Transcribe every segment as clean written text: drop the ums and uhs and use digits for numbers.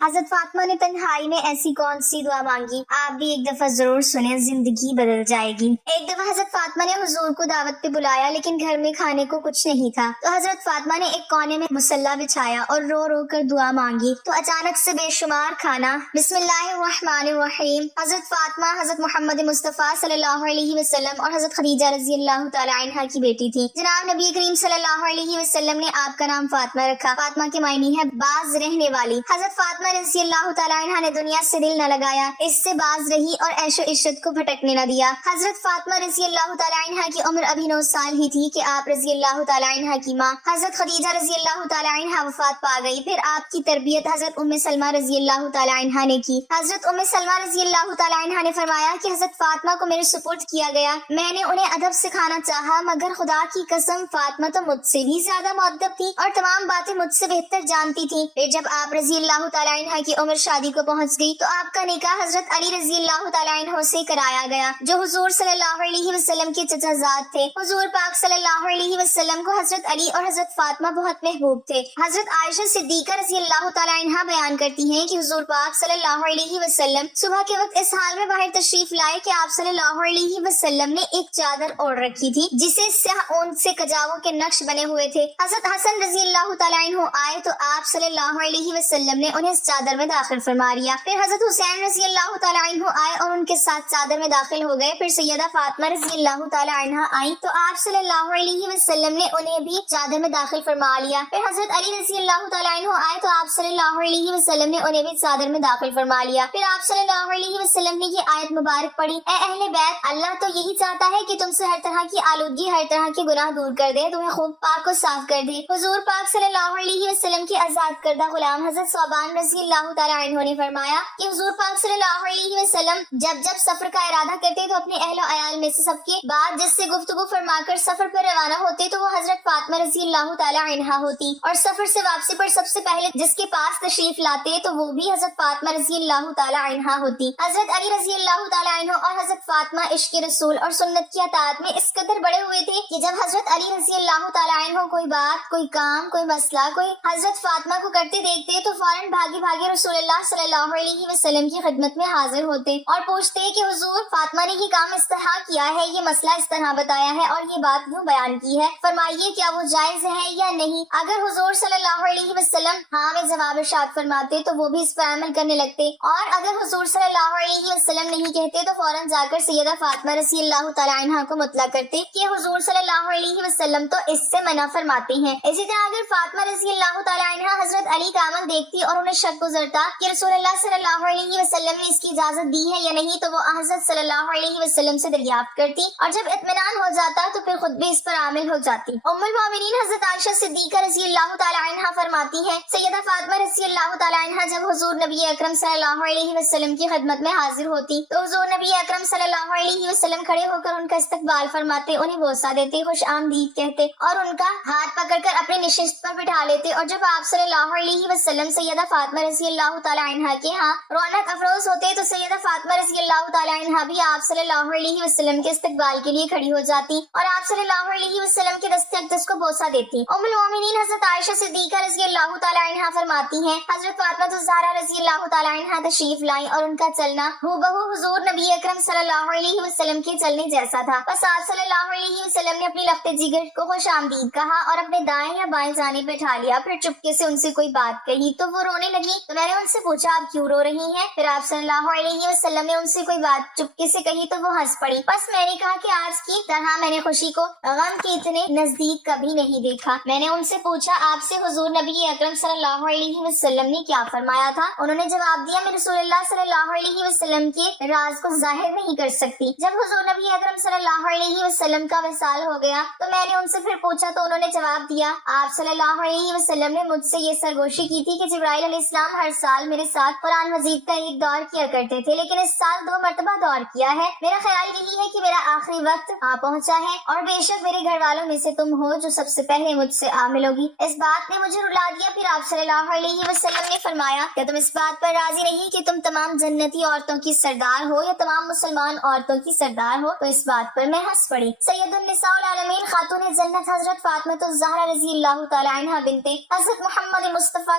حضرت فاطمہ نے تنہائی میں ایسی کون سی دعا مانگی؟ آپ بھی ایک دفعہ ضرور سنیں، زندگی بدل جائے گی۔ ایک دفعہ حضرت فاطمہ نے حضور کو دعوت پہ بلایا، لیکن گھر میں کھانے کو کچھ نہیں تھا، تو حضرت فاطمہ نے ایک کونے میں مصلی بچھایا اور رو رو کر دعا مانگی، تو اچانک سے بے شمار کھانا۔ بسم اللہ الرحمن الرحیم۔ حضرت فاطمہ حضرت محمد مصطفیٰ صلی اللہ علیہ وسلم اور حضرت خدیجہ رضی اللہ تعالی عنہا کی بیٹی تھی۔ جناب نبی کریم صلی اللہ علیہ وسلم نے آپ کا نام فاطمہ رکھا۔ فاطمہ کے معنی ہے باز رہنے والی۔ حضرت فاطمہ رضی اللہ تعالی عنہا نے دنیا سے دل نہ لگایا، اس سے باز رہی اور عیش و عشرت کو بھٹکنے نہ دیا۔ حضرت فاطمہ رضی اللہ تعالی عنہا کی عمر ابھی 9 سال ہی تھی کہ آپ رضی اللہ تعالی عنہا کی ماں حضرت خدیجہ رضی اللہ تعالی عنہا وفات پا گئی۔ پھر آپ کی تربیت حضرت ام سلمہ رضی اللہ تعالی عنہا نے کی۔ حضرت ام سلمہ رضی اللہ تعالی عنہا نے فرمایا کہ حضرت فاطمہ کو میرے سپرد کیا گیا، میں نے انہیں ادب سکھانا چاہا، مگر خدا کی قسم فاطمہ تو مجھ سے بھی زیادہ مؤدب تھی اور تمام باتیں مجھ سے بہتر جانتی تھی۔ پھر جب آپ رضی اللہ تعالی عنہا کی عمر شادی کو پہنچ گئی تو آپ کا نکاح حضرت علی رضی اللہ تعالی عنہ سے کرایا گیا، جو حضور صلی اللہ علیہ وسلم کے چچا زاد تھے۔ حضور پاک صلی اللہ علیہ وسلم کو حضرت علی اور حضرت فاطمہ بہت محبوب تھے۔ حضرت عائشہ صدیقہ رضی اللہ تعالی عنہا بیان کرتی ہیں کہ حضور پاک صلی اللہ علیہ وسلم صبح کے وقت اس حال میں باہر تشریف لائے کہ آپ صلی اللہ علیہ وسلم نے ایک چادر اوڑھ رکھی تھی جسے سیاہ اون سے کجاووں کے نقش بنے ہوئے تھے۔ حضرت حسن رضی اللہ تعالی عنہ آئے تو آپ صلی اللہ علیہ وسلم نے انہیں اس چادر میں داخل فرما لیا۔ پھر حضرت حسین رضی اللہ تعالی عنہ آئے اور ان کے ساتھ چادر میں داخل ہو گئے۔ پھر سیدہ فاطمہ رضی اللہ تعالی عنہ آئیں تو آپ صلی اللہ علیہ وسلم نے انہیں بھی چادر میں داخل فرما لیا۔ پھر حضرت علی رضی اللہ تعالی عنہ آئے تو آپ صلی اللہ علیہ وسلم نے انہیں بھی چادر میں داخل فرما لیا۔ پھر آپ صلی اللہ علیہ وسلم نے یہ آیت مبارک پڑھی، اے اہل بیت، اللہ تو یہی چاہتا ہے کہ تم سے ہر طرح کی آلودگی، ہر طرح کے گناہ دور کر دے، تمہیں خوب پاک و صاف کر دے۔ حضور پاک صلی اللہ علیہ وسلم کے آزاد کردہ غلام حضرت ثوبان رضی اللہ تعالی عنہ نے فرمایا کہ حضور پاک صلی اللہ علیہ وسلم جب سفر کا ارادہ کرتے تو اپنے اہل و عیال میں سے سب کے بعد جس سے گفتگو فرما کر سفر پر روانہ ہوتے تو وہ حضرت فاطمہ رضی اللہ تعالی عنہا ہوتی، اور سفر سے واپسی پر سب سے پہلے جس کے پاس تشریف لاتے تو وہ بھی حضرت فاطمہ رضی اللہ تعالی عنہا ہوتی۔ حضرت علی رضی اللہ تعالی عنہ اور حضرت فاطمہ عشق رسول اور سنت کی اطاعت میں اس قدر بڑے ہوئے تھے کہ جب حضرت علی رضی اللہ تعالی عنہ کوئی بات، کوئی کام، کوئی مسئلہ کوئی حضرت فاطمہ کو کرتے دیکھتے تو فوراً بھاگے بھاگے رسول اللہ صلی اللہ علیہ وسلم کی خدمت میں حاضر ہوتے اور پوچھتے کہ حضور فاطمہ نے یہ کام اس طرح کیا ہے، یہ مسئلہ اس طرح بتایا ہے اور یہ بات یوں بیان کی ہے، فرمائیے کیا وہ جائز ہے یا نہیں۔ اگر حضور صلی اللہ علیہ وسلم ہاں میں جواب ارشاد فرماتے تو وہ بھی اس پر عمل کرنے لگتے، اور اگر حضور صلی اللہ علیہ وسلم نہیں کہتے تو فوراً جا کر سیدہ فاطمہ رضی اللہ تعالی عنہا کو مطلع کرتے کہ حضور صلی اللہ علیہ وسلم تو اس سے منع فرماتے ہیں۔ اسی طرح اگر فاطمہ رضی اللہ تعالی عنہا حضرت علی کا عمل دیکھتی اور انہیں شک گزرتا کہ رسول اللہ صلی اللہ علیہ وسلم نے اس کی اجازت دی ہے یا نہیں تو وہ حضرت صلی اللہ علیہ وسلم سے دریافت کرتی، اور جب اطمینان ہو جاتا تو پھر خود بھی اس پر عامل ہو جاتی۔ ام المومنین حضرت عائشہ صدیقہ رضی اللہ تعالی عنہا فرماتی ہیں سیدہ فاطمہ رضی اللہ تعالی عنہا جب حضور نبی اکرم صلی اللہ علیہ وسلم کی خدمت میں حاضر ہوتی تو حضور نبی اکرم صلی اللہ علیہ وسلم کھڑے ہو کر ان کا استقبال فرماتے، انہیں بوسہ دیتے، خوش آمدید کہتے اور ان کا ہاتھ پکڑ کر اپنے نشست پر بٹھا لیتے، اور جب آپ صلی اللہ علیہ وسلم سیدہ فاطمہ رضی اللہ تعالی عنہا کے ہاں رونق افروز ہوتے تو سیدہ فاطمہ رضی اللہ تعالی عنہا بھی آپ صلی اللہ علیہ وسلم کے استقبال کے لیے کھڑی ہو جاتی اور آپ صلی اللہ علیہ وسلم کے دست اقدس کو بوسہ دیتی۔ ام المومنین حضرت عائشہ صدیقہ رضی اللہ تعالی عنہا فرماتی ہیں حضرت فاطمہ الزہرا رضی اللہ تعالی عنہا تشریف لائیں اور ان کا چلنا ہو بہو حضور نبی اکرم صلی اللہ علیہ وسلم کے چلنے جیسا تھا، بس آپ صلی اللہ علیہ وسلم نے اپنی لخت جگر کو خوش آمدید کہا اور اپنے دائیں یا بائیں جانب بٹھا لیا، پھر چپکے سے ان سے کوئی بات کہی تو وہ رونے لگی، تو میں نے ان سے پوچھا آپ کیوں رو رہی ہیں؟ پھر آپ صلی اللہ علیہ وسلم نے ان سے کوئی بات چپکے سے کہی تو وہ ہنس پڑی، بس میں نے کہا کہ آج کی طرح میں نے خوشی کو غم کے اتنے نزدیک کبھی نہیں دیکھا۔ میں نے ان سے پوچھا آپ سے حضور نبی اکرم صلی اللہ علیہ وسلم نے کیا فرمایا تھا؟ انہوں نے جواب دیا میں رسول اللہ صلی اللہ علیہ وسلم کے راز کو ظاہر نہیں کر سکتی۔ جب حضور نبی اکرم صلی اللہ علیہ وسلم کا وصال ہو گیا تو میں نے ان سے پھر پوچھا تو انہوں نے جواب دیا آپ صلی اللہ علیہ وسلم نے مجھ سے یہ سرگوشی کی تھی کہ جبرائیل علیہ السلام ہر سال میرے ساتھ قرآن مجید کا ایک دور کیا کرتے تھے، لیکن اس سال 2 مرتبہ دور کیا ہے۔ میرا خیال یہی ہے کہ میرا آخری وقت آ پہنچا ہے اور بے شک میرے گھر والوں میں سے تم ہو جو سب سے پہلے مجھ سے عامل ہوگی۔ اس بات نے مجھے رلا دیا۔ پھر آپ صلی اللہ علیہ وسلم نے فرمایا کہ تم اس بات پر راضی نہیں کہ تم تمام جنتی عورتوں کی سردار ہو یا تمام مسلمان عورتوں کی سردار ہو؟ تو اس بات پر میں ہنس پڑی۔ سید النساء العالمین خاتون جنت حضرت فاطمہ الزہرا رضی اللہ تعالی عنہا بنت حضرت محمد مصطفیٰ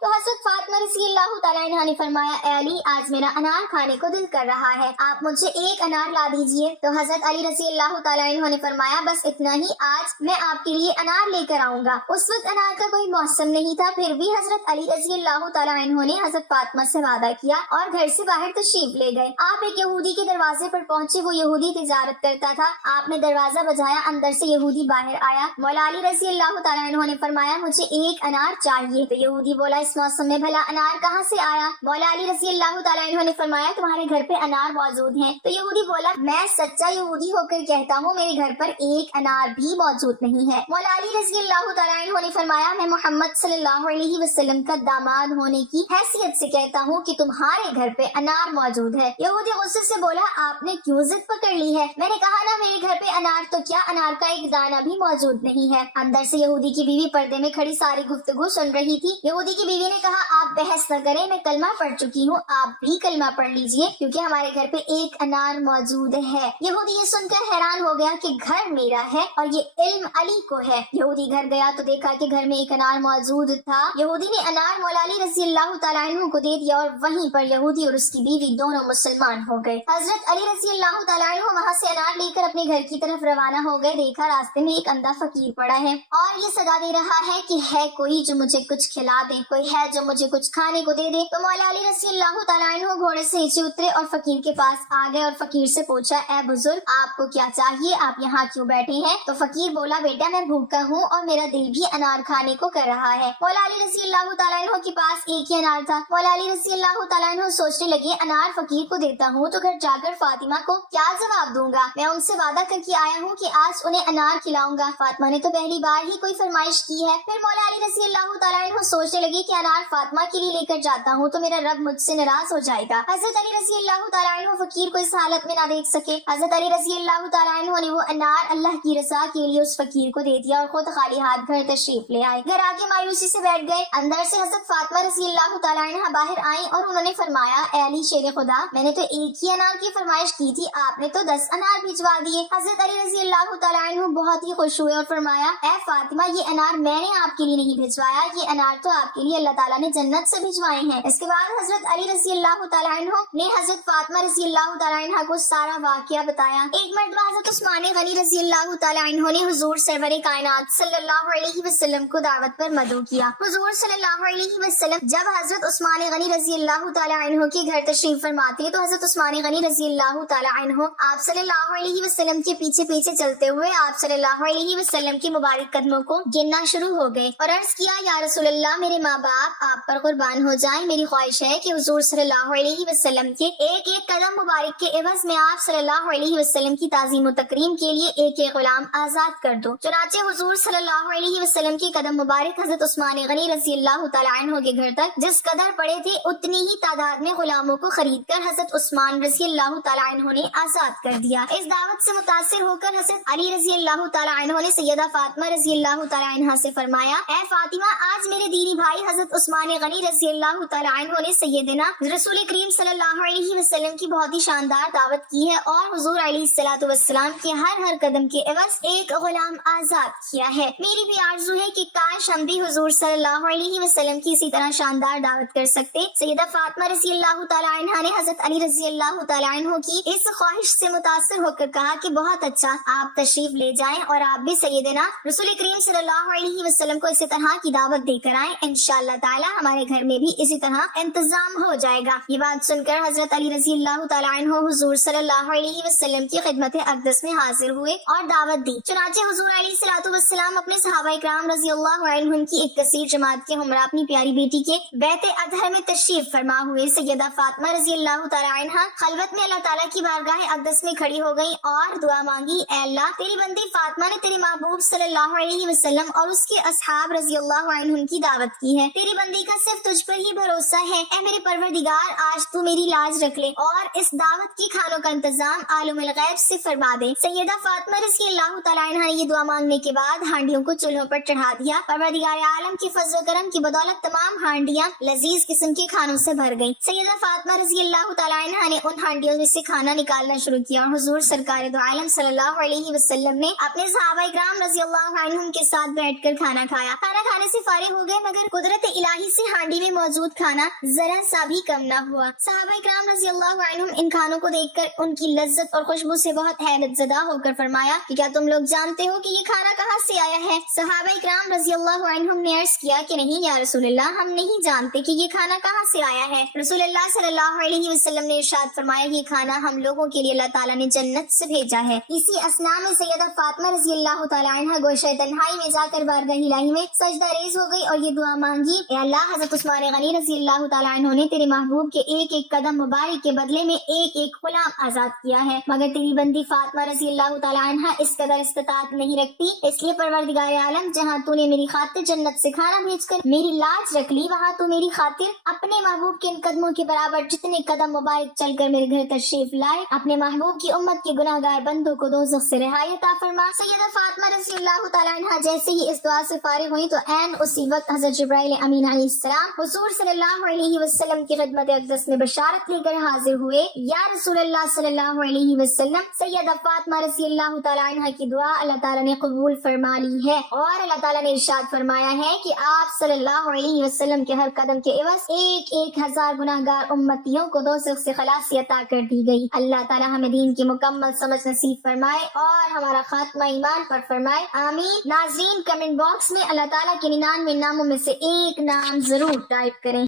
تو حضرت فاطمہ رضی اللہ تعالیٰ عنہ نے فرمایا اے علی آج میرا انار کھانے کو دل کر رہا ہے، آپ مجھے ایک انار لا دیجئے۔ تو حضرت علی رضی اللہ تعالیٰ عنہ نے فرمایا بس اتنا ہی، آج میں آپ کے لیے انار لے کر آؤں گا۔ اس وقت انار کا کوئی موسم نہیں تھا، پھر بھی حضرت علی رضی اللہ تعالیٰ عنہ نے حضرت فاطمہ سے وعدہ کیا اور گھر سے باہر تشریف لے گئے۔ آپ ایک یہودی کے دروازے پر پہنچے، وہ یہودی تجارت کرتا تھا۔ آپ نے دروازہ بجایا، اندر سے یہودی باہر آیا۔ مولا علی رضی اللہ تعالیٰ عنہ نے فرمایا مجھے ایک انار چاہیے۔ تو یہودی بولا اس موسم میں بھلا انار کہاں سے آیا؟ مولا علی رضی اللہ تعالیٰ عنہ نے فرمایا تمہارے گھر پہ انار موجود ہیں۔ تو یہودی بولا میں سچا یہودی ہو کر کہتا ہوں میرے گھر پر ایک انار بھی موجود نہیں ہے۔ مولا علی رضی اللہ تعالیٰ عنہ نے فرمایا میں محمد صلی اللہ علیہ وسلم کا داماد ہونے کی حیثیت سے کہتا ہوں کہ تمہارے گھر پہ انار موجود ہے۔ یہودی غصے سے بولا آپ نے کیوں ضد پکڑ لی ہے؟ میں نے کہا نا میرے گھر پہ انار، تو کیا انار کا ایک دانہ بھی موجود نہیں ہے؟ اندر سے یہودی کی بیوی پردے میں کھڑی ساری گفتگو سن رہی تھی۔ یہودی کی بیوی نے کہا آپ بحث نہ کریں، میں کلمہ پڑھ چکی ہوں، آپ بھی کلمہ پڑھ لیجئے کیونکہ ہمارے گھر پہ ایک انار موجود ہے۔ یہودی یہ سن کر حیران ہو گیا کہ گھر میرا ہے اور یہ علم علی کو ہے۔ یہودی گھر گیا تو دیکھا کہ گھر میں ایک انار موجود تھا۔ یہودی نے انار مولا علی رضی اللہ تعالیٰ عنہ کو دے دیا اور وہیں پر یہودی اور اس کی بیوی دونوں مسلمان ہو گئے۔ حضرت علی رضی اللہ تعالیٰ عنہ وہاں سے انار لے کر اپنے گھر کی طرف روانہ ہو گئے۔ دیکھا راستے میں ایک اندھا فقیر پڑا ہے اور یہ صدا دے رہا ہے کہ ہے کوئی جو مجھے کچھ کھلا دے، کوئی ہے جو مجھے کچھ کھانے کو دے دے۔ تو مولا علی رضی اللہ تعالیٰ عنہ گھوڑے سے نیچے اترے اور فقیر کے پاس آ گئے اور فقیر سے پوچھا اے بزرگ آپ کو کیا چاہیے، آپ یہاں کیوں بیٹھے ہیں؟ تو فقیر بولا بیٹا میں بھوکا ہوں اور میرا دل بھی انار کھانے کو کر رہا ہے۔ مولا علی رضی اللہ تعالیٰ عنہ کے پاس ایک ہی انار تھا۔ مولا علی رضی اللہ تعالیٰ عنہ سوچنے لگے انار فقیر کو دیتا ہوں تو گھر جا کر فاطمہ کو کیا جواب دوں گا؟ میں ان سے وعدہ کر کے آیا ہوں کہ آج انہیں انار کھلاؤں گا، فاطمہ نے تو پہلی بار ہی کوئی فرمائش کی ہے۔ پھر مولا علی رضی اللہ تعالیٰ عنہ سوچنے لگے کہ انار فاطمہ کے لیے لے کر جاتا ہوں تو میرا رب مجھ سے ناراض ہو جائے گا۔ حضرت علی رضی اللہ تعالیٰ عنہ فقیر کو اس حالت میں نہ دیکھ سکے۔ حضرت علی رضی اللہ تعالیٰ عنہ نے وہ انار اللہ کی رضا کے لیے اس فقیر کو دے دیا اور خود خالی ہاتھ گھر تشریف لے آئے۔ گھر آ کے مایوسی سے بیٹھ گئے۔ اندر سے حضرت فاطمہ رضی اللہ تعالیٰ عنہ باہر آئیں اور انہوں نے فرمایا اے علی شیر خدا میں نے تو ایک ہی انار کی فرمائش کی تھی، آپ نے تو 10 انار بھجوا دیے۔ حضرت علی رضی اللہ تعالیٰ عنہ بہت ہی خوش ہوئے اور فرمایا اے فاطمہ یہ انار میں نے آپ کے لیے نہیں بھجوایا، یہ انار تو آپ کے لیے اللہ تعالیٰ نے جنت سے بھجوائے ہیں۔ اس کے بعد حضرت علی رضی اللہ تعالیٰ عنہ نے حضرت فاطمہ رضی اللہ تعالیٰ عنہ کو سارا واقعہ بتایا۔ ایک مرتبہ حضرت عثمان غنی رضی اللہ تعالیٰ عنہ نے حضور سرور کائنات صلی اللہ علیہ وسلم کو دعوت پر مدعو کیا۔ حضور صلی اللہ علیہ وسلم جب حضرت عثمان غنی رضی اللہ تعالیٰ عنہ کے گھر تشریف فرماتے تو حضرت عثمان غنی رضی اللہ تعالیٰ عنہ آپ صلی اللہ علیہ وسلم کے پیچھے پیچھے چلتے ہوئے آپ صلی اللہ علیہ وسلم کے مبارک قدموں کو گننا شروع ہو گئے اور عرض کیا یا رسول اللہ میرے ماں باپ آپ پر قربان ہو جائیں، میری خواہش ہے کہ حضور صلی اللہ علیہ وسلم کے ایک ایک قدم مبارک کے عوض میں آپ صلی اللہ علیہ وسلم کی تعظیم و تکریم کے لیے ایک ایک غلام آزاد کر دو۔ چنانچہ حضور صلی اللہ علیہ وسلم کے قدم مبارک حضرت عثمان غنی رضی اللہ تعالیٰ عنہ کے گھر تک جس قدر پڑے تھے اتنی ہی تعداد میں غلاموں کو خرید کر حضرت عثمان رضی اللہ تعالیٰ عنہ نے آزاد کر دیا۔ اس دعوت سے متاثر ہو کر حضرت علی رضی اللہ تعالیٰ عنہ نے سیدہ فاطمہ رضی اللہ تعالیٰ عنہ سے فرمایا اے فاطمہ آج میرے دینی بھائی حضرت عثمان غنی رضی اللہ تعالیٰ عنہ نے سیدنا رسول کریم صلی اللہ علیہ وسلم کی بہت ہی شاندار دعوت کی ہے اور حضور علیہ الصلوۃ والسلام کے ہر قدم کے عوض ایک غلام آزاد کیا ہے۔ میری بھی آرزو ہے کہ کاش ہم بھی حضور صلی اللہ علیہ وسلم کی اسی طرح شاندار دعوت کر سکتے۔ سیدہ فاطمہ رضی اللہ تعالیٰ عنہ نے حضرت علی رضی اللہ تعالیٰ عنہ کی اس خواہش سے متاثر ہو کر کہا کہ بہت اچھا آپ تشریف لے جائیں اور آپ بھی سیدنا رسول کریم صلی اللہ علیہ وسلم کو اسی طرح کی دعوت دے کر آئیں، انشاءاللہ تعالی ہمارے گھر میں بھی اسی طرح انتظام ہو جائے گا۔ یہ بات سن کر حضرت علی رضی اللہ تعالیٰ عنہ حضور صلی اللہ علیہ وسلم کی خدمت اقدس میں حاضر ہوئے اور دعوت دی۔ چنانچہ حضور علیہ الصلوۃ والسلام اپنے صحابہ کرام رضی اللہ عنہم کی ایک کثیر جماعت کے ہمراہ اپنی پیاری بیٹی کے بیت اطہر میں تشریف فرما ہوئے۔ سیدہ فاطمہ رضی اللہ تعالیٰ عنہ خلوت میں اللہ تعالیٰ کی بارگاہ اقدس میں کھڑی ہو گئی اور دعا مانگی اے اللہ تیری بندی فاطمہ نے تیرے محبوب صلی اللہ علیہ وسلم اور اس کے اصحاب رضی اللہ عنہم کی دعوت کی ہے، تیری بندی کا صرف تجھ پر ہی بھروسہ ہے، اے میرے پروردگار آج تو میری لاج رکھ لے اور اس دعوت کی کھانوں کا انتظام عالم الغیب سے فرما دے۔ سیدہ فاطمہ رضی اللہ تعالیٰ عنہ نے یہ دعا مانگنے کے بعد ہانڈیوں کو چولہوں پر چڑھا دیا۔ پروردگار عالم کی فضل و کرم کی بدولت تمام ہانڈیاں لذیذ قسم کے کھانوں سے بھر گئی۔ سیدہ فاطمہ رضی اللہ تعالیٰ عنہ نے ان ہانڈیوں میں سے کھانا نکالنا شروع کیا اور حضور سرکار دو عالم صلی اللہ علیہ وسلم نے اپنے صحابہ کرام رضی اللہ عنہم کے ساتھ بیٹھ کر کھانا کھایا۔ کھانا کھانے کھانے سے فارغ ہو گئے مگر قدرت الہی سے ہانڈی میں موجود کھانا ذرا سا بھی کم نہ ہوا۔ صحابہ کرام رضی اللہ عنہم ان کھانوں کو دیکھ کر ان کی لذت اور خوشبو سے بہت حیرت زدہ ہو کر فرمایا کہ کیا تم لوگ جانتے ہو کہ یہ کھانا کہاں سے آیا ہے؟ صحابہ کرام رضی اللہ عنہم نے عرض کیا کہ نہیں یا رسول اللہ، ہم نہیں جانتے کہ یہ کھانا کہاں سے آیا ہے۔ رسول اللہ صلی اللہ علیہ وسلم نے ارشاد فرمایا یہ کھانا ہم لوگوں کے لیے اللہ تعالیٰ نے جنت سے بھیجا ہے۔ اسی اثنا میں سیدہ فاطمہ رضی اللہ تعالیٰ عنہ گوشہ تنہائی میں جا کر بارگاہ الہی میں سجدہ ریز ہو گئی اور یہ دعا مانگی، اے اللہ، حضرت عثمان غنی رضی اللہ تعالیٰ عنہ نے تیرے محبوب کے ایک ایک قدم مبارک کے بدلے میں ایک ایک غلام آزاد کیا ہے، مگر تیری بندی فاطمہ رضی اللہ تعالیٰ عنہ اس قدر استطاعت نہیں رکھتی، اس لیے پروردگار عالم، جہاں تو نے میری خاطر جنت سے کھانا بھیج کر میری لاج رکھ لی، وہاں تو میری خاطر اپنے محبوب کے ان قدموں کے برابر جتنے قدم مبارک چل کر میرے گھر تشریف لائے، اپنے محبوب کی امت کے گناہ گار بندوں کو دوزخ سے رہائی عطا فرما۔ سیدہ فاطمہ رضی اللہ تعالیٰ عنہ جیسے ہی اس دعا سے فارغ ہوئی تو عین اسی وقت حضرت جبرائیل امین علیہ السلام حضور صلی اللہ علیہ وسلم کی خدمت اقدس میں بشارت لے کر حاضر ہوئے، یا رسول اللہ صلی اللہ علیہ وسلم، سیدہ فاطمہ رضی اللہ تعالیٰ عنہ کی دعا اللہ تعالیٰ نے قبول فرما لی ہے، اور اللہ تعالیٰ نے ارشاد فرمایا ہے کہ آپ صلی اللہ علیہ وسلم کے ہر قدم کے عوض ایک ایک ہزار گناہ گار امتیوں کو دوزخ سے خلاصی عطا کر دی گئی۔ اللہ تعالیٰ ہمیں دین کی مکمل سمجھ نصیب فرمائے اور ہمارا خاتمہ ایمان پر فرمائے، آمین۔ ناظرین، کمنٹ باکس میں اللہ تعالیٰ کے 99 ناموں میں سے ایک نام ضرور ٹائپ کریں۔